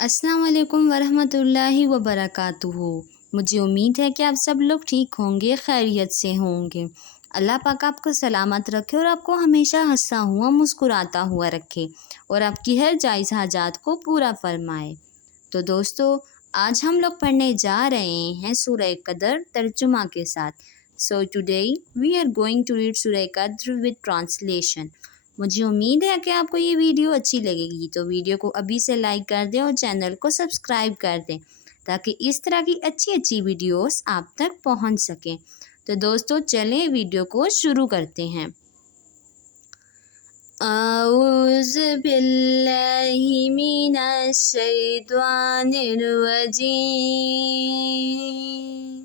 السلام علیکم ورحمۃ اللہ وبرکاتہ۔ مجھے امید ہے کہ آپ سب لوگ ٹھیک ہوں گے، خیریت سے ہوں گے۔ اللہ پاک آپ کو سلامت رکھے اور آپ کو ہمیشہ ہنستا ہوا مسکراتا ہوا رکھے اور آپ کی ہر جائز حاجات کو پورا فرمائے۔ تو دوستو، آج ہم لوگ پڑھنے جا رہے ہیں سورہ قدر ترجمہ کے ساتھ۔ So today we are going to read سورہ قدر with translation۔ مجھے امید ہے کہ آپ کو یہ ویڈیو اچھی لگے گی، تو ویڈیو کو ابھی سے لائک کر دیں اور چینل کو سبسکرائب کر دیں تاکہ اس طرح کی اچھی ویڈیوز آپ تک پہنچ سکیں۔ تو دوستو چلیں ویڈیو کو شروع کرتے ہیں۔ اعوذ باللہ من الشیطان الرجیم،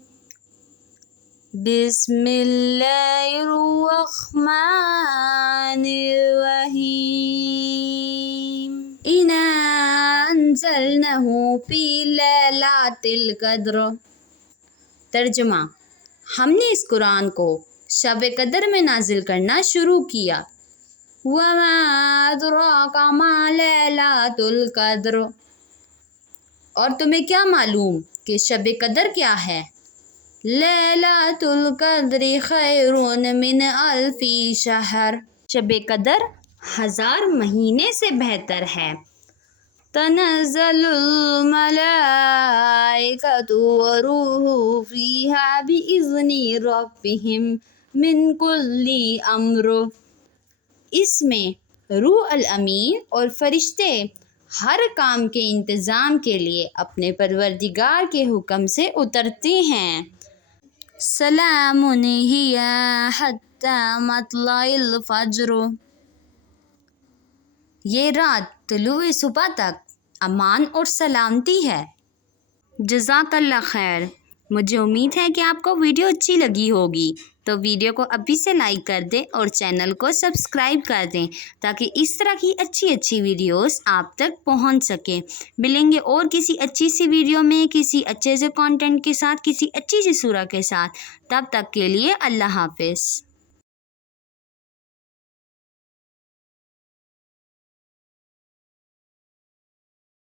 بسم اللہ الرحمن الرحیم۔ اِنَّا أَنزَلْنَاهُ فِي لَيْلَةِ الْقَدْرِ۔ ترجمہ: ہم نے اس قرآن کو شب قدر میں نازل کرنا شروع کیا۔ وَمَا أَدْرَاكَ مَا لَيْلَةُ الْقَدْرِ۔ اور تمہیں کیا معلوم کہ شب قدر کیا ہے؟ لیلۃ القدر خیر من الف شہر۔ شب قدر 1000 مہینے سے بہتر ہے۔ تنزل الملائکۃ والروح فیہا بإذن ربہم من کل امر۔ اس میں روح الامین اور فرشتے ہر کام کے انتظام کے لیے اپنے پروردگار کے حکم سے اترتے ہیں۔ سلام ہی حتی مطلع الفجر۔ یہ رات طلوع صبح تک امان اور سلامتی ہے۔ جزاک اللہ خیر۔ مجھے امید ہے کہ آپ کو ویڈیو اچھی لگی ہوگی، تو ویڈیو کو ابھی سے لائک کر دیں اور چینل کو سبسکرائب کر دیں تاکہ اس طرح کی اچھی ویڈیوز آپ تک پہنچ سکیں۔ ملیں گے اور کسی اچھی سی ویڈیو میں، کسی اچھے سے کانٹینٹ کے ساتھ، کسی اچھی سی سورہ کے ساتھ۔ تب تک کے لیے اللہ حافظ۔